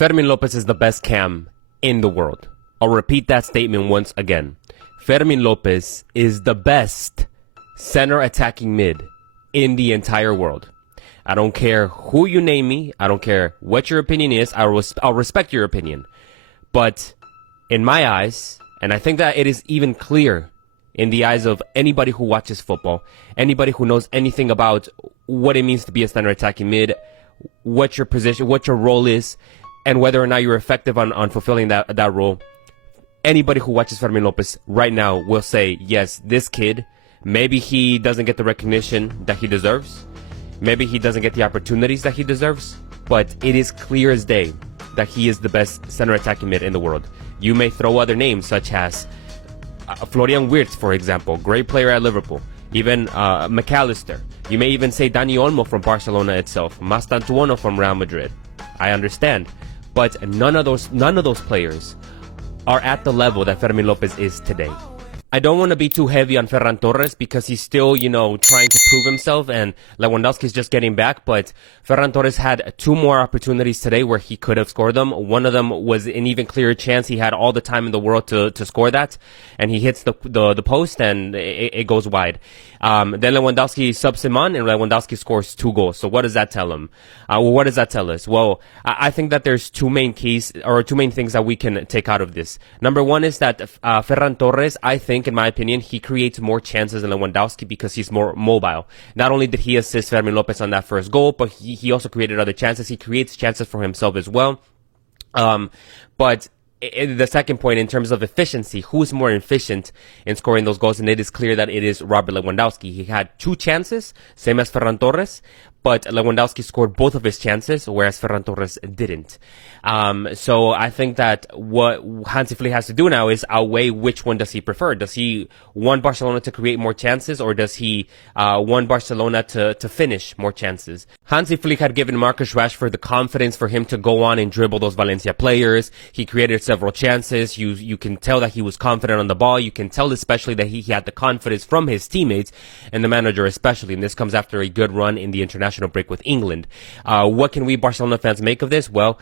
Fermin Lopez is the best cam in the world. I'll repeat that statement once again. Fermin Lopez is the best center attacking mid in the entire world. I don't care who you name me. I don't care what your opinion is. I'll respect your opinion. But in my eyes, and I think that it is even clear in the eyes of anybody who watches football, anybody who knows anything about what it means to be a center attacking mid, what your position, what your role is, and whether or not you're effective on fulfilling that role. Anybody who watches Fermin Lopez right now will say, yes, this kid, maybe he doesn't get the recognition that he deserves. Maybe he doesn't get the opportunities that he deserves. But it is clear as day that he is the best center attacking mid in the world. You may throw other names such as Florian Wirtz, for example, great player at Liverpool. Even McAllister. You may even say Dani Olmo from Barcelona itself. Mastantuono from Real Madrid. I understand. But none of those players are at the level that Fermin Lopez is today. I don't want to be too heavy on Ferran Torres because he's still, trying to prove himself, and Lewandowski is just getting back. But Ferran Torres had 2 more opportunities today where he could have scored them. One of them was an even clearer chance. He had all the time in the world to score that, and he hits the post and it goes wide. Then Lewandowski subs him on, and Lewandowski scores 2 goals. So what does that tell him? What does that tell us? Well, I think that there's 2 main things that we can take out of this. Number one is that Ferran Torres, I think, in my opinion, he creates more chances than Lewandowski because he's more mobile. Not only did he assist Fermin Lopez on that first goal, but he also created other chances. He creates chances for himself as well. But the second point, in terms of efficiency, who's more efficient in scoring those goals? And it is clear that it is Robert Lewandowski. He had 2 chances, same as Ferran Torres, but Lewandowski scored both of his chances, whereas Ferran Torres didn't. So I think that what Hansi Flick has to do now is outweigh which one does he prefer. Does he want Barcelona to create more chances, or does he want Barcelona to finish more chances? Hansi Flick had given Marcus Rashford the confidence for him to go on and dribble those Valencia players. He created several chances. You can tell that he was confident on the ball. You can tell especially that he had the confidence from his teammates and the manager especially. And this comes after a good run in the international break with England. What can we Barcelona fans make of this? Well,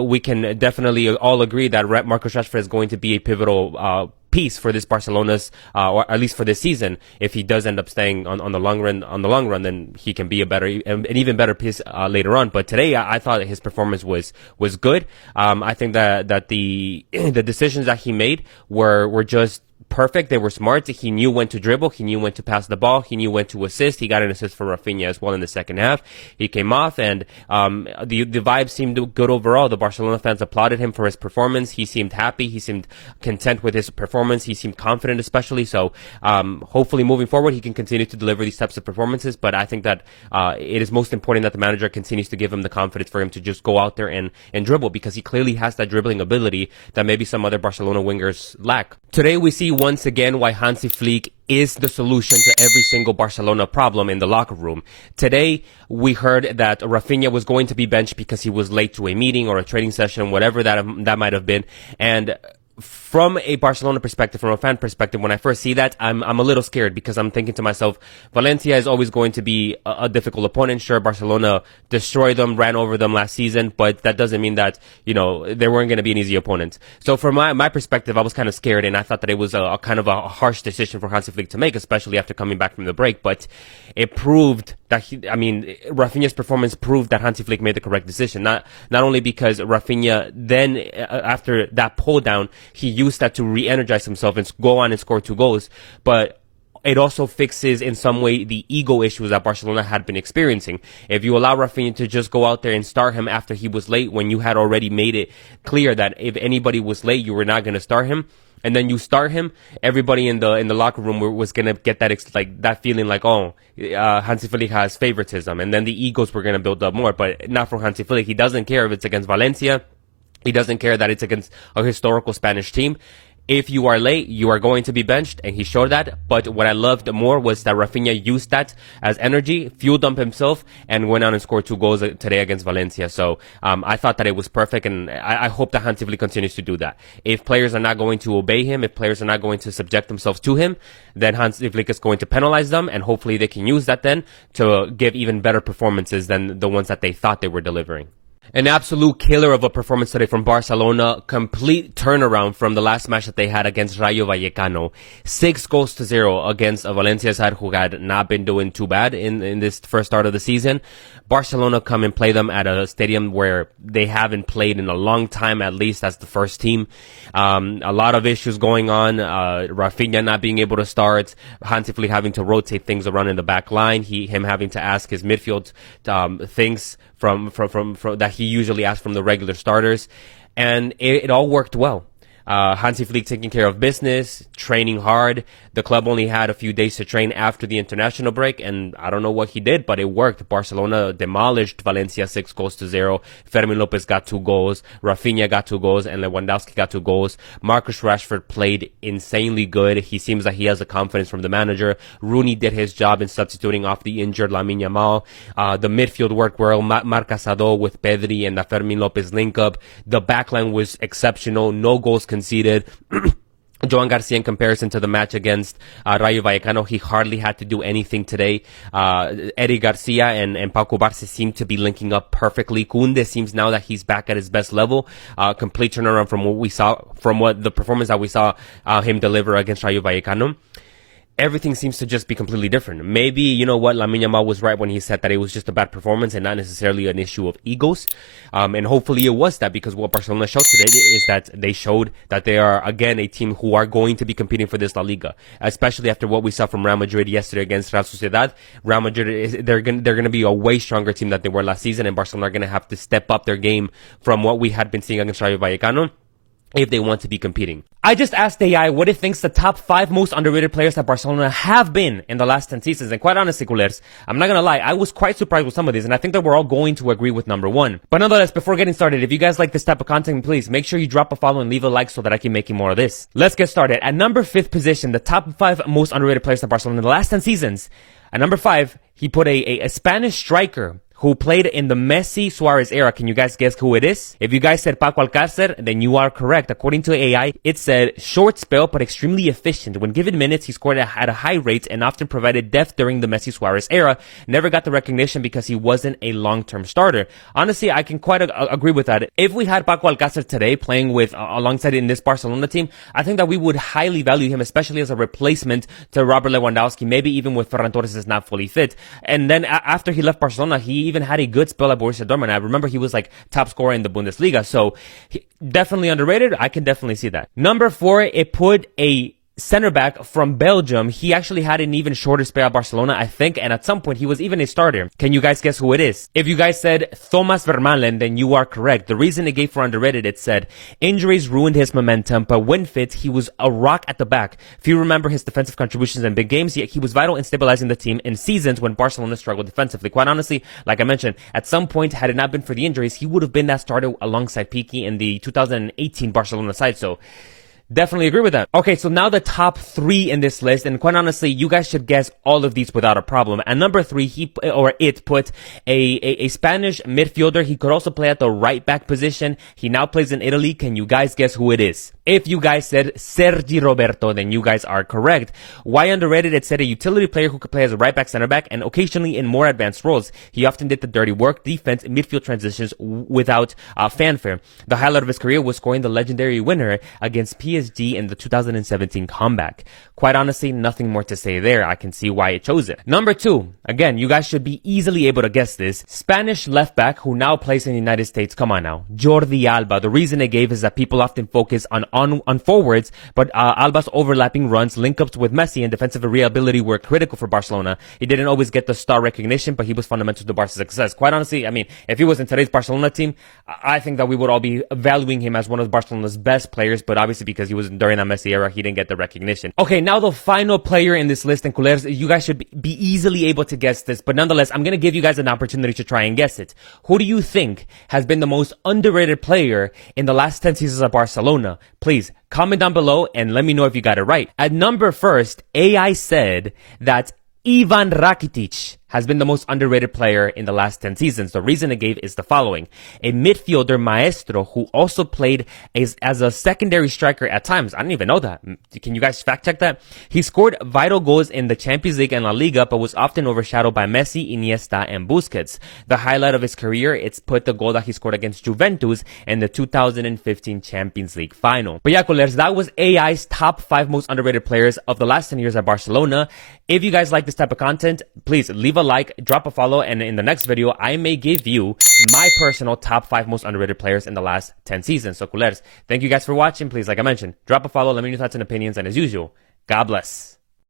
we can definitely all agree that Marcus Rashford is going to be a pivotal piece for this Barcelona's, or at least for this season. If he does end up staying on the long run, then he can be an even better piece later on. But today, I thought his performance was good. I think that the decisions that he made were just perfect. They were smart. He knew when to dribble. He knew when to pass the ball. He knew when to assist. He got an assist for Rafinha as well in the second half. He came off, and the vibe seemed good overall. The Barcelona fans applauded him for his performance. He seemed happy. He seemed content with his performance. He seemed confident, especially. So hopefully moving forward, he can continue to deliver these types of performances. But I think that it is most important that the manager continues to give him the confidence for him to just go out there and dribble, because he clearly has that dribbling ability that maybe some other Barcelona wingers lack. Today we see once again why Hansi Flick is the solution to every single Barcelona problem in the locker room. Today, we heard that Rafinha was going to be benched because he was late to a meeting or a training session, whatever that might have been. And from a Barcelona perspective, from a fan perspective, when I first see that, I'm a little scared, because I'm thinking to myself, Valencia is always going to be a difficult opponent. Sure, Barcelona destroyed them, ran over them last season, but that doesn't mean that, they weren't going to be an easy opponent. So from my perspective, I was kind of scared, and I thought that it was a kind of a harsh decision for Hansi Flick to make, especially after coming back from the break. But it proved that Rafinha's performance proved that Hansi Flick made the correct decision. Not only because Rafinha then, after that pull down, he used that to re-energize himself and go on and score 2 goals, but it also fixes in some way the ego issues that Barcelona had been experiencing. If you allow Rafinha to just go out there and start him after he was late, when you had already made it clear that if anybody was late, you were not going to start him, and then you start him, everybody in the locker room was gonna get that feeling like, oh, Hansi Flick has favoritism, and then the egos were gonna build up more. But not for Hansi Flick. He doesn't care if it's against Valencia. He doesn't care that it's against a historical Spanish team. If you are late, you are going to be benched, and he showed that. But what I loved more was that Rafinha used that as energy, fueled up himself, and went on and scored 2 goals today against Valencia. So I thought that it was perfect, and I hope that Hansi Flick continues to do that. If players are not going to obey him, if players are not going to subject themselves to him, then Hansi Flick is going to penalize them, and hopefully they can use that then to give even better performances than the ones that they thought they were delivering. An absolute killer of a performance today from Barcelona. Complete turnaround from the last match that they had against Rayo Vallecano. 6-0 against a Valencia side who had not been doing too bad in this first start of the season. Barcelona come and play them at a stadium where they haven't played in a long time, at least as the first team. A lot of issues going on. Rafinha not being able to start. Hansi Flick having to rotate things around in the back line. Him having to ask his midfield things from that he usually asks from the regular starters. And it all worked well. Hansi Flick taking care of business, training hard. The club only had a few days to train after the international break, and I don't know what he did, but it worked. Barcelona demolished Valencia 6-0. Fermín López got 2 goals, Rafinha got 2 goals, and Lewandowski got 2 goals. Marcus Rashford played insanely good. He seems like he has the confidence from the manager. Roony did his job in substituting off the injured Lamine Yamal. The midfield worked well. Marc Bernal with Pedri and the Fermín Lopez link-up. The backline was exceptional. No goals conceded. Johan Garcia, in comparison to the match against Rayo Vallecano, he hardly had to do anything today. Eddie Garcia and Pau Barça seem to be linking up perfectly. Koundé seems now that he's back at his best level. Complete turnaround from what the performance that we saw him deliver against Rayo Vallecano. Everything seems to just be completely different. Maybe, you know what, Lamine Yamal was right when he said that it was just a bad performance and not necessarily an issue of egos. And hopefully it was that, because what Barcelona showed today is that they showed that they are, again, a team who are going to be competing for this La Liga. Especially after what we saw from Real Madrid yesterday against Real Sociedad. Real Madrid, they're going to be a way stronger team than they were last season, and Barcelona are going to have to step up their game from what we had been seeing against Rayo Vallecano if they want to be competing. I just asked AI what it thinks the top 5 most underrated players that Barcelona have been in the last 10 seasons. And quite honestly, culers, I'm not gonna lie, I was quite surprised with some of these, and I think that we're all going to agree with number 1. But nonetheless, before getting started, if you guys like this type of content, please make sure you drop a follow and leave a like so that I can make you more of this. Let's get started. At number 5th position, the top 5 most underrated players that Barcelona in the last 10 seasons. At number 5, he put a Spanish striker who played in the Messi Suarez era. Can you guys guess who it is? If you guys said Paco Alcácer, then you are correct. According to AI, it said short spell but extremely efficient. When given minutes, he scored at a high rate and often provided depth during the Messi Suarez era. Never got the recognition because he wasn't a long-term starter. Honestly, I can quite agree with that. If we had Paco Alcácer today playing with alongside in this Barcelona team, I think that we would highly value him, especially as a replacement to Robert Lewandowski, maybe even with Ferran Torres is not fully fit. And then after he left Barcelona, he even had a good spell at Borussia Dortmund. I remember he was like top scorer in the Bundesliga, so definitely underrated. I can definitely see that. Number 4, it put a center back from Belgium. He actually had an even shorter spell at Barcelona, I think, and at some point he was even a starter. Can you guys guess who it is? If you guys said Thomas Vermaelen, then you are correct. The reason it gave for underrated, it said injuries ruined his momentum, but when fit, he was a rock at the back. If you remember his defensive contributions in big games, he was vital in stabilizing the team in seasons when Barcelona struggled defensively. Quite honestly, like I mentioned, at some point, had it not been for the injuries, he would have been that starter alongside Piqué in the 2018 Barcelona side. So definitely agree with that. Okay, so now the top 3 in this list, and quite honestly, you guys should guess all of these without a problem. At number 3, it put a Spanish midfielder. He could also play at the right back position. He now plays in Italy. Can you guys guess who it is? If you guys said Sergi Roberto, then you guys are correct. Why underrated? It said a utility player who could play as a right back, center back, and occasionally in more advanced roles. He often did the dirty work, defense, midfield transitions without fanfare. The highlight of his career was scoring the legendary winner against PSG in the 2017 comeback. Quite honestly, nothing more to say there. I can see why it chose it. Number 2, again, you guys should be easily able to guess this. Spanish left back who now plays in the United States. Come on now. Jordi Alba. The reason it gave is that people often focus on forwards, but Alba's overlapping runs, link-ups with Messi, and defensive reliability were critical for Barcelona. He didn't always get the star recognition, but he was fundamental to Barca's success. Quite honestly, I mean, if he was in today's Barcelona team, I think that we would all be valuing him as one of Barcelona's best players, but obviously because he was during that Messi era, he didn't get the recognition. Okay, now the final player in this list, and culers, you guys should be easily able to guess this, but nonetheless, I'm going to give you guys an opportunity to try and guess it. Who do you think has been the most underrated player in the last 10 seasons of Barcelona? Please comment down below and let me know if you got it right. At number 1, AI said that Ivan Rakitic has been the most underrated player in the last 10 seasons. The reason it gave is the following. A midfielder maestro who also played as a secondary striker at times. I didn't even know that. Can you guys fact check that? He scored vital goals in the Champions League and La Liga, but was often overshadowed by Messi, Iniesta, and Busquets. The highlight of his career, it's put the goal that he scored against Juventus in the 2015 Champions League final. But yeah, coolers, that was AI's top 5 most underrated players of the last 10 years at Barcelona. If you guys like this type of content, please leave a like, drop a follow, and in the next video, I may give you my personal top 5 most underrated players in the last 10 seasons. So, coolers, thank you guys for watching. Please, like I mentioned, drop a follow, let me know your thoughts and opinions, and as usual, God bless.